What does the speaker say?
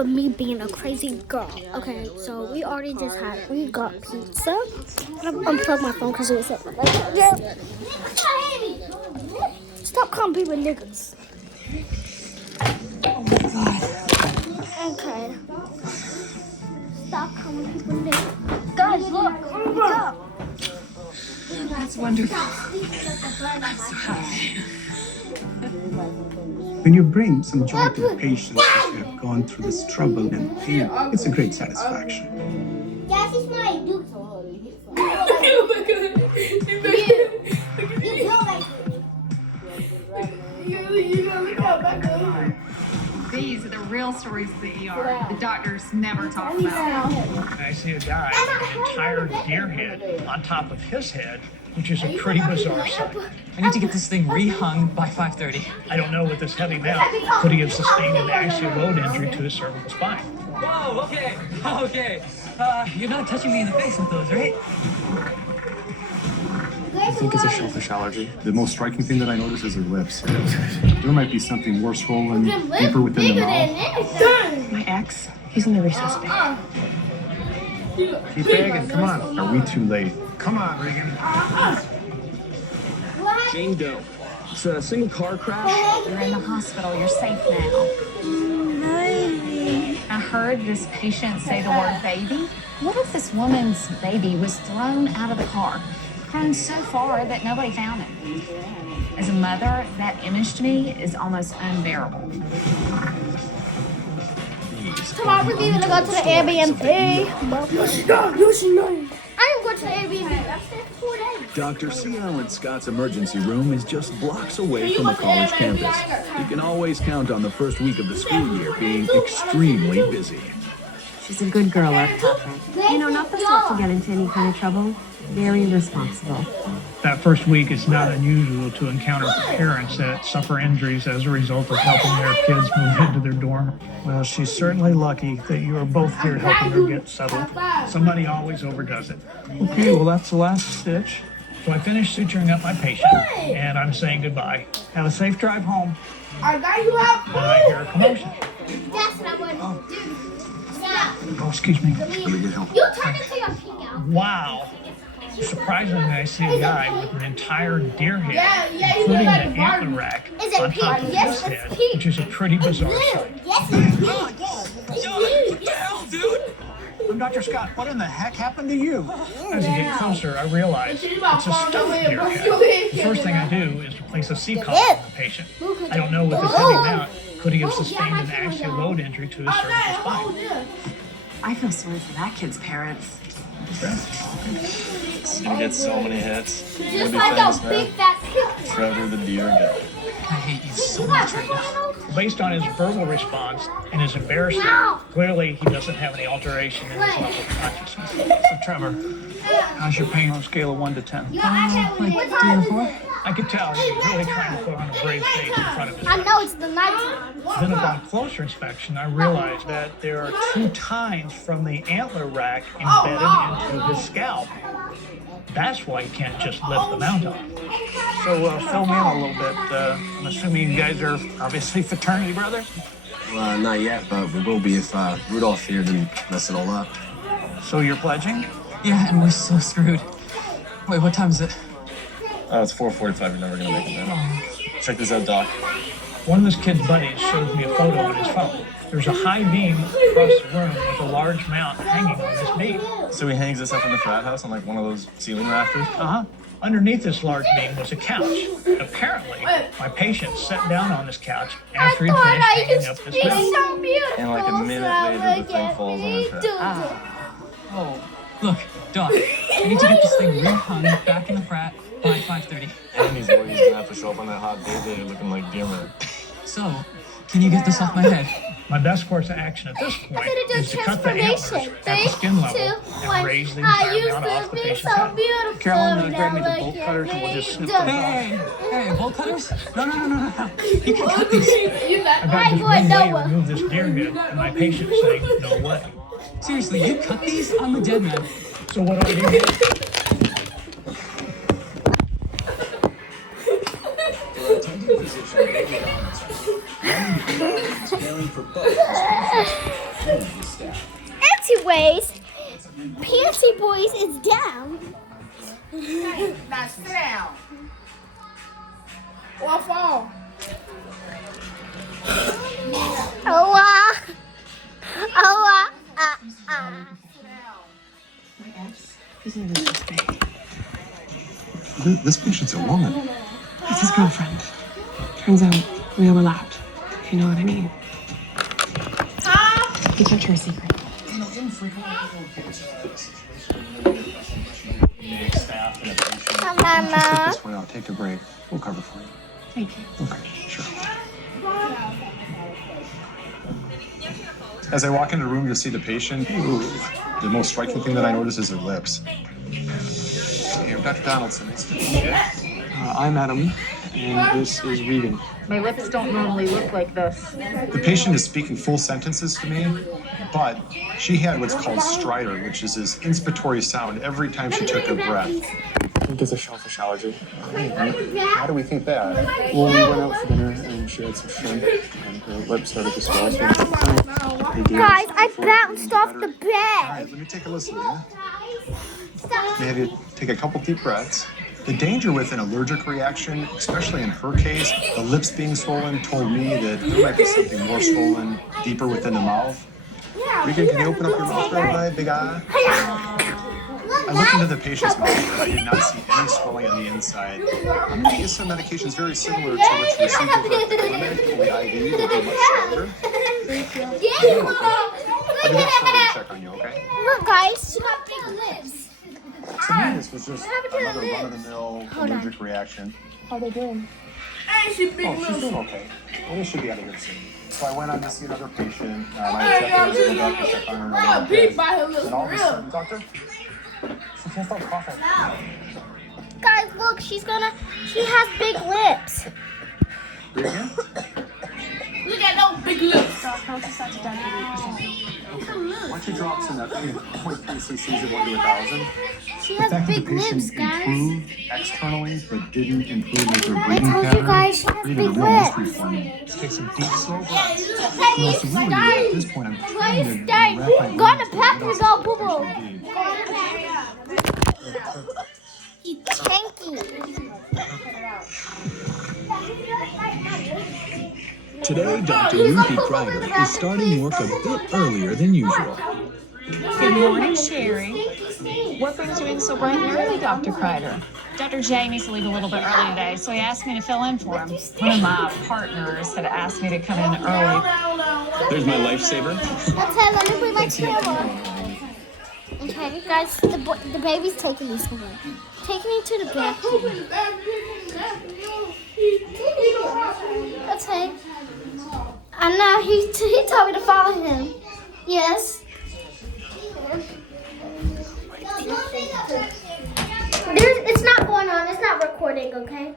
with me being a crazy girl. Okay, so we got pizza. I'm unplug my phone because it was up. Yeah. Stop calling people niggas. Oh my God. Okay. Stop calling people niggas. Guys, look. Look up. That's wonderful. I'm so happy. When you bring some joy to the patients as you have gone through this trouble and pain, it's a great satisfaction. Yes, it's my dude. These are the real stories of the ER. The doctors never talk about. I see a guy with an entire deer head on top of his head, which is a pretty bizarre sight. I need to get this thing rehung by 5:30. I don't know with this heavy mount, could he have sustained an axial load injury to his cervical spine? Whoa, okay. You're not touching me in the face with those, right? I think it's a shellfish allergy. The most striking thing that I notice is her lips. There might be something more swollen, deeper within the mouth. My ex, he's in the resuscitate. Keep begging, come on. Are we too late? Come on, Regan. Jane Doe. It's a single car crash. You're in the hospital. You're safe now. I heard this patient say the word baby. What if this woman's baby was thrown out of the car, thrown so far that nobody found it? As a mother, that image to me is almost unbearable. Tomorrow we're going to go to the Airbnb. No, she's not. I am going to the Airbnb. That's it, 4 days. Dr. C. Allen Scott's emergency room is just blocks away from the college campus. You can always count on the first week of the school year being extremely busy. She's a good girl, our Catherine. You know, not the sort to get into any kind of trouble. Very responsible. That first week, it's not unusual to encounter parents that suffer injuries as a result of helping their kids move into their dorm. Well, she's certainly lucky that you are both here helping her get settled. Somebody always overdoes it. Okay, well, that's the last stitch. So I finished suturing up my patient, and I'm saying goodbye. Have a safe drive home. Our guy who helped. Then I hear a commotion. That's what I want to do. Stop. Oh, excuse me. You turn into your pink out. Wow. Surprisingly, I see a guy with an entire deer head, Yeah, including like the antler rack Is it on top pink? of Yes, his it's head, pink. which is a pretty bizarre sight. Yes, it's pink. What the hell, dude? Dr. Scott, what in the heck happened to you? As I get closer, I realize it's a stuffed deer head. The first thing I do is to place a C-collar on the patient. I don't know with this heavy mount, could he have sustained an axial load injury to his cervical spine? I feel sorry for that kid's parents. He's gonna get so many hits. Just like a big fat pig. Trevor the deer guy. I hate you so much right now. Based on his verbal response and his embarrassment, clearly he doesn't have any alteration in his level of consciousness. So, Trevor, how's your pain on a scale of 1 to 10? Like 3 or 4? I could tell he was really trying to put on a brave face in front of his I know it's the nighttime. Then upon closer inspection, I realized that there are 2 tines from the antler rack embedded into his scalp. That's why you can't just lift the mount off. So fill me in a little bit. I'm assuming you guys are obviously fraternity brothers? Well, not yet, but we will be if Rudolph here didn't mess it all up. So you're pledging? Yeah, and we're so screwed. Wait, what time is it? It's 4:45. You're never gonna make it there. Check this out, Doc. One of this kid's buddies shows me a photo on his phone. There's a high beam across the room with a large mount hanging on this beam. So he hangs this up in the frat house on like one of those ceiling rafters? Uh-huh. Underneath this large beam was a couch. Apparently, my patient sat down on this couch after he finished hanging up this mount. So beautiful. And like a minute later, the thing falls on his head. Oh, look, Doc, I need to get this thing rehung back in the frat by 5:30. And he's worried he's gonna have to show up on that hot day later looking like deer man. So, can you get this off my head? My best course of action at this point is to cut the antlers at the 3, skin level 2, and 1. raise the I entire used mount to off the be patient's so head. beautiful. Carolyn, grab me the bolt cutters and we'll just snip those off. Hey, bolt cutters? No. You can cut these. I got this one way to remove this deer head, and my patient saying, no way. Seriously, you cut these? I'm a dead man. So what do I do? Attending physician, caring for both his patients. Anyways, Fancy Boys is down. Now sit down. Or fall. This patient's a woman. It's his girlfriend. Turns out we overlapped, if you know what I mean. He kept her a secret. Sit this way out. Take a break. We'll cover for you. Thank you. Okay, sure. As I walk into the room to see the patient, the most striking thing that I notice is her lips. Hey, I'm Dr. Donaldson. Nice to meet you. I'm Adam, and this is Regan. My lips don't normally look like this. The patient is speaking full sentences to me, but she had what's called stridor, which is this inspiratory sound every time she took a breath. I think it's a shellfish allergy. How do we think that? Well, we went out for dinner, and she had some shrimp, and her lips started to swell. So Guys, I bounced off the All bed. right, let me take a listen, yeah? May I have you take a couple deep breaths. The danger with an allergic reaction, especially in her case, the lips being swollen, told me that there might be something more swollen deeper within the mouth. Regan, can you open up your mouth real wide, big eye? I looked into the patient's mouth. I did not see any swelling on the inside. I'm going to use some medications very similar to what you received over at the clinic, only IV. They'll be much stronger. I'll do that shortly to check on you, okay? Look, guys, she got big lips. To me, this was just another run-of-the-mill allergic reaction. How are they doing? Oh, she's doing okay. We should be out of here soon. So I went on to see another patient. My executive was going back to check on her. And all of a sudden, doctor, she can't stop coughing. Guys, look, she has big lips. Breathe again. Look at those big lips. Why don't you drop some of that 0.3 cc's of 1 to 1,000? She The has fact that the big lips, patient guys. improved externally but didn't improve with her I breathing told you pattern guys she has created a big real mystery lips. for me. Let's take some deep, slow breaths. No, so really, at this point, I'm trying to Stay. wrap my Go on brain the around path what and else go this boo boo. could potentially be. He's tanky. Today, Dr. Ruthie Kreider is starting work a bit earlier than usual. Good morning, Sherry. What brings you in so bright and early, Dr. Kreider? Dr. J needs to leave a little bit early today, so he asked me to fill in for him. One of my partners had asked me to come in early. There's my lifesaver. Okay, let me put my chair on. Okay, guys, the baby's taking me somewhere. Take me to the bathroom. Okay. I know, he told me to follow him. Yes. It's not going on. It's not recording, okay?